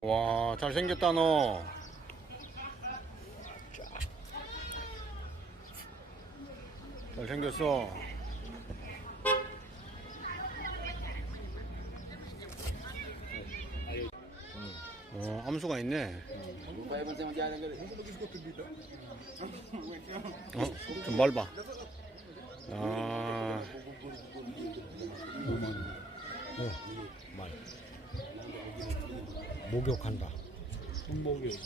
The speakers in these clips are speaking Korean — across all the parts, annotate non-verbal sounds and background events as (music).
와, 잘생겼다, 너. 잘생겼어. 어, 암수가 있네. 어, 좀 맑아. 아, 목욕한다. 손목이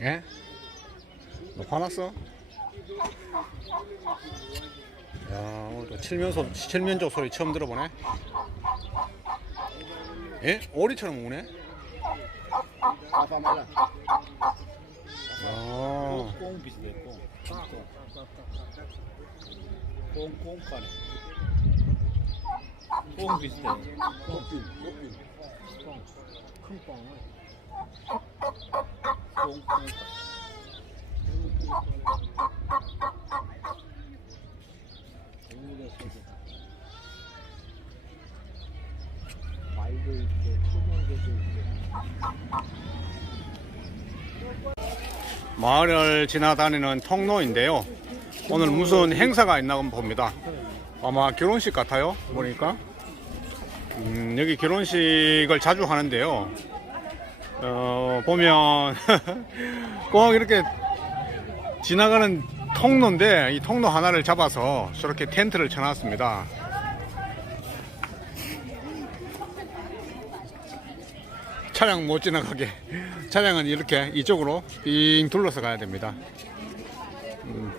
예? 너 화났어? 야, 오늘 또 칠면소, 칠면조 소리 처음 들어보네. 예? 오리처럼 우네? 아빠 말라 아, 꽁 비슷해 꽁 꽁 꽁 까네 꽁 비슷해 꽁빈 꽁빈 큰 뻥을 꽁꽁 말도 있고 투명도도 있고 마을을 지나다니는 통로인데요. 오늘 무슨 행사가 있나 봅니다. 아마 결혼식 같아요. 보니까. 음, 여기 결혼식을 자주 하는데요. 어, 보면 (laughs) 꼭 이렇게 지나가는 통로인데 이 통로 하나를 잡아서 저렇게 텐트를 쳐놨습니다. 차량 못 지나가게 차량은 이렇게 이쪽으로 빙 둘러서 가야 됩니다. 음.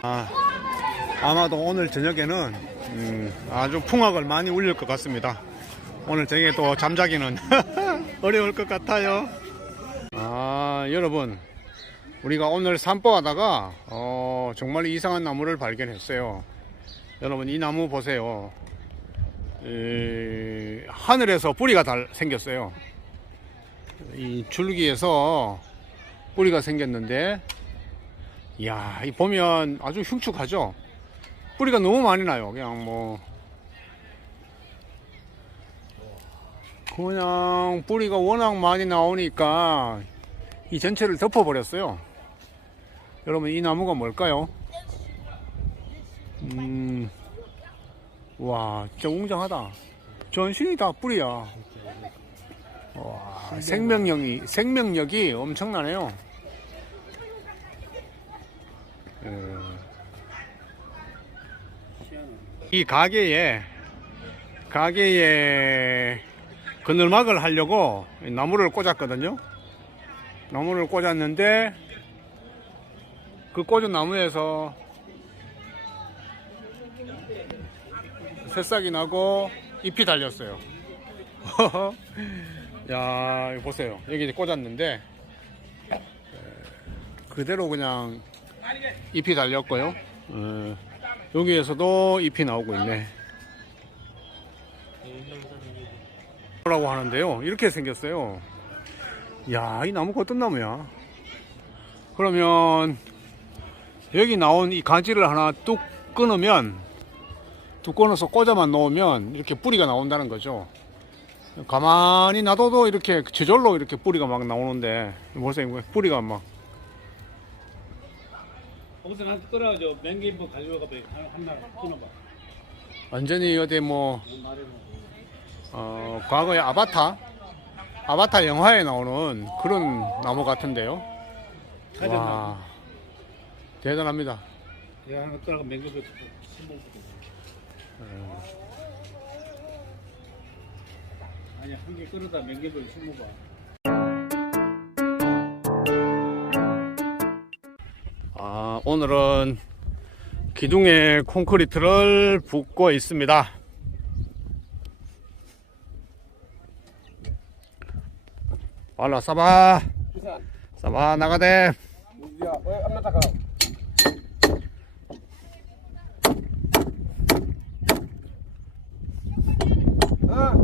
아, 아마도 오늘 저녁에는 음, 아주 풍악을 많이 울릴 것 같습니다. 오늘 저녁에 또 잠자기는 (laughs) 어려울 것 같아요. 아, 여러분. 우리가 오늘 산보하다가 어, 정말 이상한 나무를 발견했어요. 여러분 이 나무 보세요. 이, 하늘에서 뿌리가 달 생겼어요. 이 줄기에서 뿌리가 생겼는데, 이야, 이 보면 아주 흉측하죠. 뿌리가 너무 많이 나요. 그냥 뭐 그냥 뿌리가 워낙 많이 나오니까 이 전체를 덮어버렸어요. 여러분 이 나무가 뭘까요? 음, 와, 진짜 웅장하다. 전신이 다 뿌리야. 와, 생명력이, 생명력이 엄청나네요. 예. 이 가게에, 가게에 그늘막을 하려고 나무를 꽂았거든요. 나무를 꽂았는데, 그 꽂은 나무에서 새싹이 나고 잎이 달렸어요. (laughs) 야, 보세요. 여기 이제 꽂았는데 에, 그대로 그냥 잎이 달렸고요. 에, 여기에서도 잎이 나오고 있네. 라고 하는데요. 이렇게 생겼어요. 야, 이 나무가 어떤 나무야? 그러면 여기 나온 이 가지를 하나 뚝 끊으면 뚝 끊어서 꽂아만 놓으면 이렇게 뿌리가 나온다는 거죠. 가만히 놔둬도 이렇게 저절로 이렇게 뿌리가 막 나오는데 보세요? 뿌리가 막. 거기서 한 끌어가지고 맹기부 가져가 봐 하나 끊어봐. 완전히 어디 뭐 어, 과거에 아바타? 아바타 영화에 나오는 그런 나무 같은데요. 와 대단합니다. 내 아니 한 개 끌어다 맹기부 심어봐 아, 오늘은 기둥에 콘크리트를 붓고 있습니다. 빨라 싸봐. 싸봐 나가대. 야, 왜 안나 다가? 아.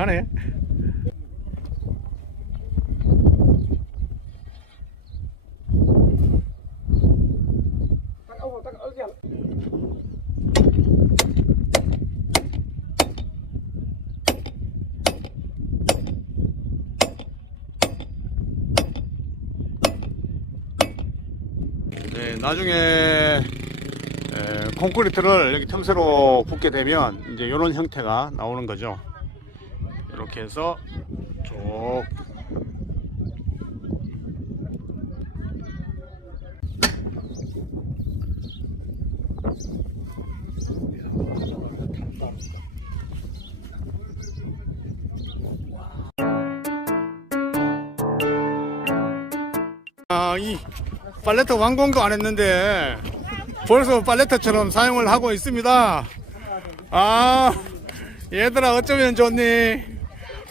단단하네. 네, 나중에 에, 콘크리트를 여기 틈새로 붓게 되면 이제 이런 형태가 나오는 거죠. 이렇게 해서 쭉 아, 이 팔레트 완공도 안 했는데 벌써 팔레트처럼 사용을 하고 있습니다. 아, 얘들아 어쩌면 좋니?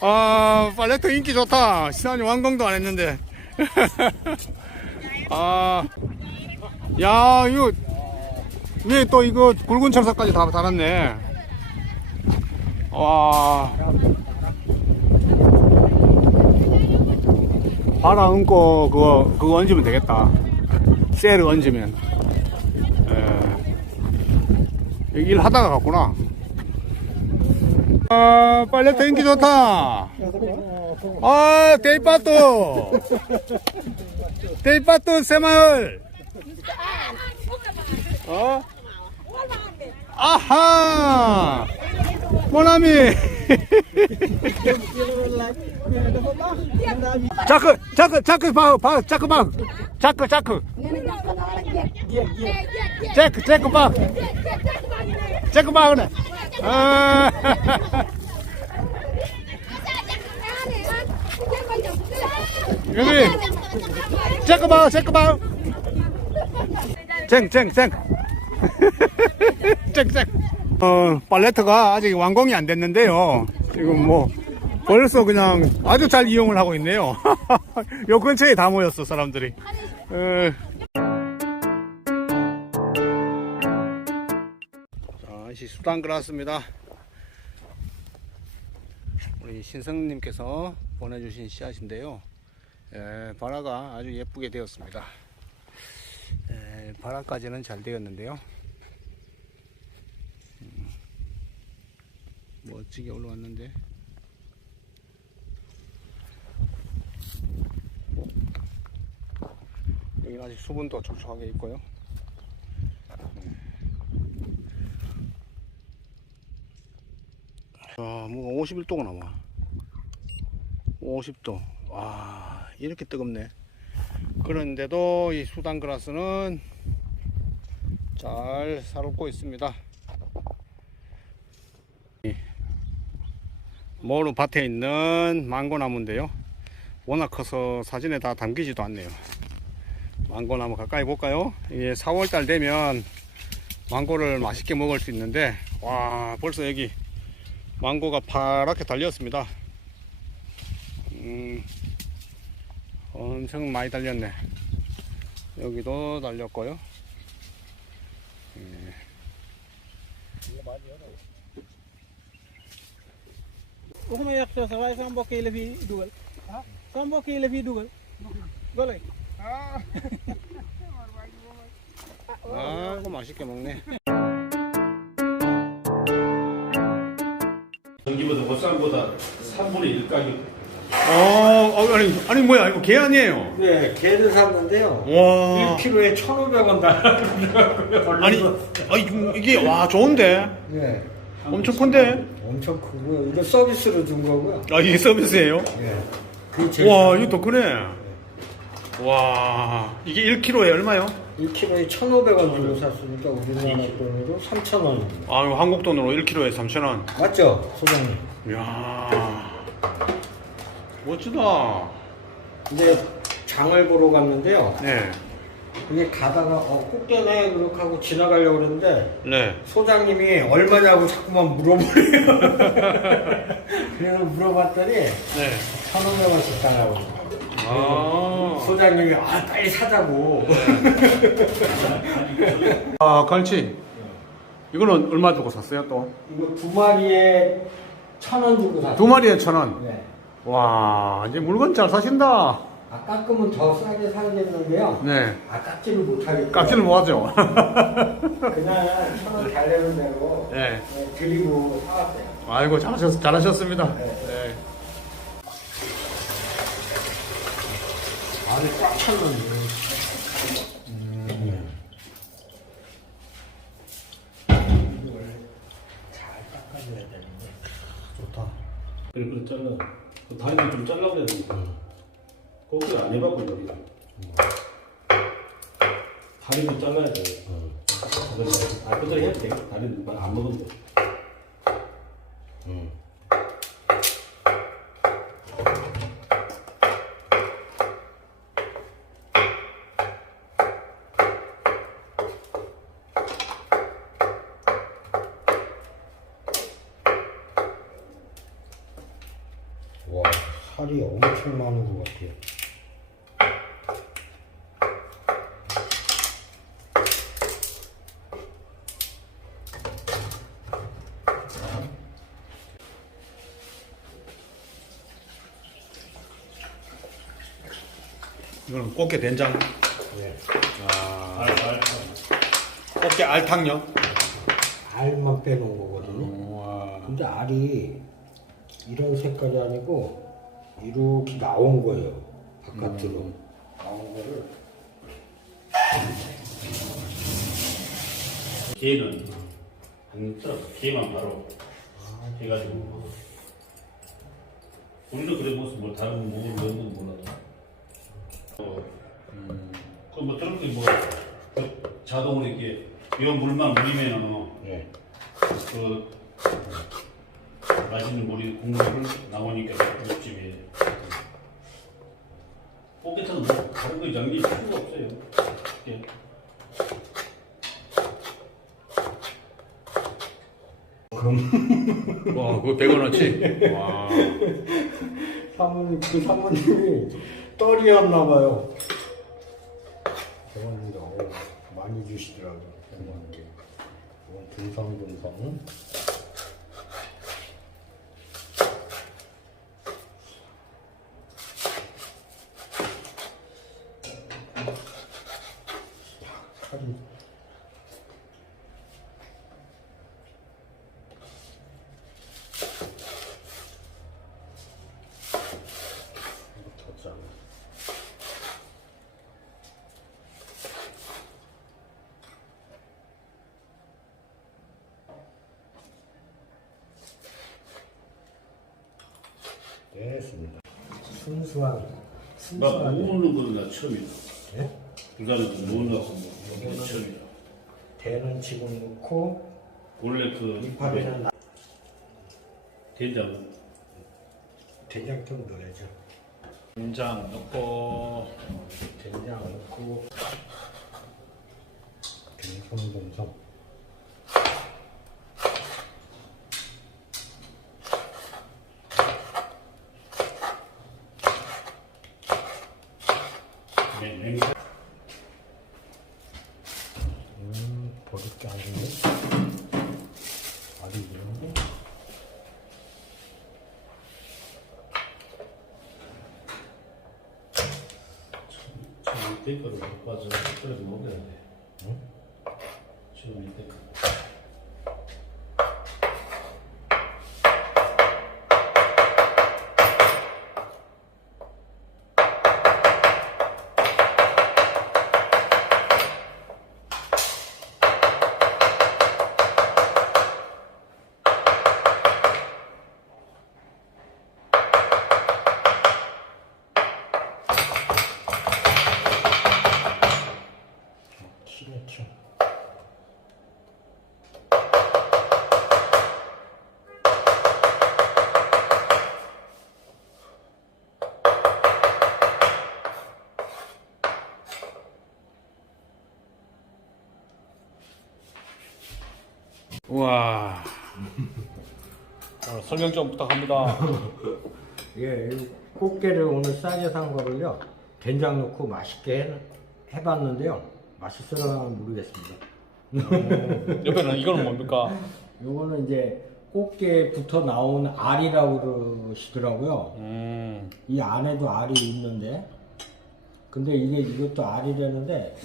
아, 팔레트 인기 좋다. 시간이 완공도 안 했는데. (laughs) 아, 야, 이거 위에 또 이거 굵은 철사까지 다 달았네. 와. 바라 얹고 그거 그거 얹으면 되겠다. 셀을 얹으면. 예. 여기 일 하다가 갔구나. 아, 빨래터 인기 좋다. 아, 데이빠또. 데이빠또 새마을. 어? 아하. 모나미. 자크, 자크, 자크 봐, 봐, 자크 봐. 자크, 자크. 체크 봐. 체크 봐, 그래. 아, 여기. 체크 봐, 체크 봐. 쨍, 쨍, 쨍. 쨍, 쨍. 어, 팔레트가 아직 완공이 안 됐는데요. 지금 뭐, 벌써 그냥 아주 잘 이용을 하고 있네요. (laughs) 요 근처에 다 모였어, 사람들이. 어. 수단 그라스입니다. 우리 신성님께서 보내주신 씨앗인데요. 예, 바라가 아주 예쁘게 되었습니다. 예, 바라까지는 잘 되었는데요. 음, 멋지게 올라왔는데. 여기는 아직 수분도 촉촉하게 있고요. 아, 뭐 51도가 나와. 50도. 와, 이렇게 뜨겁네. 그런데도 이 수단 그라스는 잘 살고 있습니다. 이 모루 밭에 있는 망고나무인데요. 워낙 커서 사진에 다 담기지도 않네요. 망고나무 가까이 볼까요? 이게 4월달 되면 망고를 맛있게 먹을 수 있는데 와 벌써 여기 망고가 파랗게 달렸습니다. 음, 엄청 많이 달렸네. 여기도 달렸고요. 예. waxuma yàq sa waaye sama mbokk yi la fi dugal sama mbokk yi la fi dugal golo yi 아, 이거 맛있게 전기보다 보쌈보다 3분의 1 가격. 어, 어, 아니, 아니 뭐야 이거 개 아니에요? 네, 개를 샀는데요. 와. 1kg에 1,500원 달라고. 아니, 아니 이게 와 좋은데 네, 엄청 큰데? 엄청 크고요. 이거 서비스로 준 거고요. 아 이게 서비스예요? 네. 그게 제일 와 싸요. 이거 더 크네. 와 이게 1kg에 얼마요? 1kg에 1,500원 주고 샀으니까 우리나라 돈으로 3,000원입니다. 아 이거 한국 돈으로 1kg에 3,000원. 맞죠, 소장님? 이야 멋지다. 근데 장을 보러 갔는데요. 네, 이게 가다가 어, 꽃게네 그렇게 하고 지나가려고 그러는데 네. 소장님이 얼마냐고 자꾸만 물어보래요. (laughs) 그래서 물어봤더니 네. 1,500원씩 달라고. 아, 소장님이 아 빨리 사자고. 아 갈치. 이거는 얼마 주고 샀어요 또? 이거 두 마리에 천 원 주고 샀어요. 두 마리에 천 원. 네. 와, 이제 물건 잘 사신다. 아, 깎으면 더 싸게 사겠는데요. 네. 아, 깎지를 못하겠고. 깍지를 못 하죠. (laughs) 그냥 천 원 달래는 대로 네. 네, 드리고 사왔어요. 아이고, 잘하셨, 잘하셨습니다. 네. 네. 안에 꽉 찼는데. 이걸 잘 깎아줘야 되는데. 좋다. 그래 그래 잘라. 그 다리를 좀 잘라 그래야 되니까. 거기 안 해봤고 여기가. 다리도 잘라야 돼. 그걸 아 그대로 해도 돼. 다리는 안 먹어도 돼. 와, 살이 엄청 많은 것 같아요. 이거는 꽃게 된장. 네. 아, 꽃게 알탕요. 알만 빼놓은 거거든요. 와. 근데 알이 이런 색깔이 아니고 이렇게 나온 거예요. 바깥으로 나온 거를 게는 안 써. 게만 바로 해가지고. 우리는 그래 무슨 뭐 다른 거 먹으면 넣는 건 몰라도. 어, 그뭐 저런 게뭐 그 자동으로 이렇게 이 물만 물리면은 네. 그 맛있는 물이 국물을 나오니까 육즙이 꽃게탕은 뭐 다른 거 양념이 필요가 없어요. 예. (laughs) 와, 그거 100원어치? 와. 사모님 그 사모님이 떨이었나 봐요. 대원님도 어우, 많이 주시더라고요. 대원님께. 이건 듬성듬성. 됐습니다. 순수한 막 순수한 모으는 거는 나 처음이야. 예? 불가능 모으려고 뭐 이게 처음이야. 대는 지금 넣고 원래 그 이파리는 나- 된장 된장 좀 넣어야죠. 된장 넣고. 된장 넣고 듬성듬성 냉- 냉 음 버릴 게 아니네. 알이 이런 거. 저 밑에 거를 못 봐서 그래 먹어야 돼. 우와. 오늘 설명 좀 부탁합니다. (laughs) 예, 이 꽃게를 오늘 싸게 산 거를요 된장 넣고 맛있게 해, 해봤는데요 맛있을까 모르겠습니다. 옆에는 이거는 뭡니까? (laughs) 요거는 이제 꽃게부터 나온 알이라고 그러시더라고요. 음. 이 안에도 알이 있는데 근데 이게 이것도 알이라는데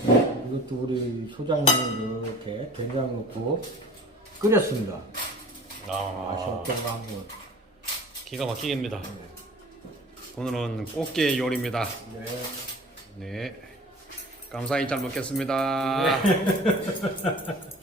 이것도 우리 소장님이 이렇게 된장 넣고 끓였습니다. 맛이 아, 어떤가 한번. 기가 막히겠습니다. 오늘은 꽃게 요리입니다. 네. 네. 감사히 잘 먹겠습니다. (laughs)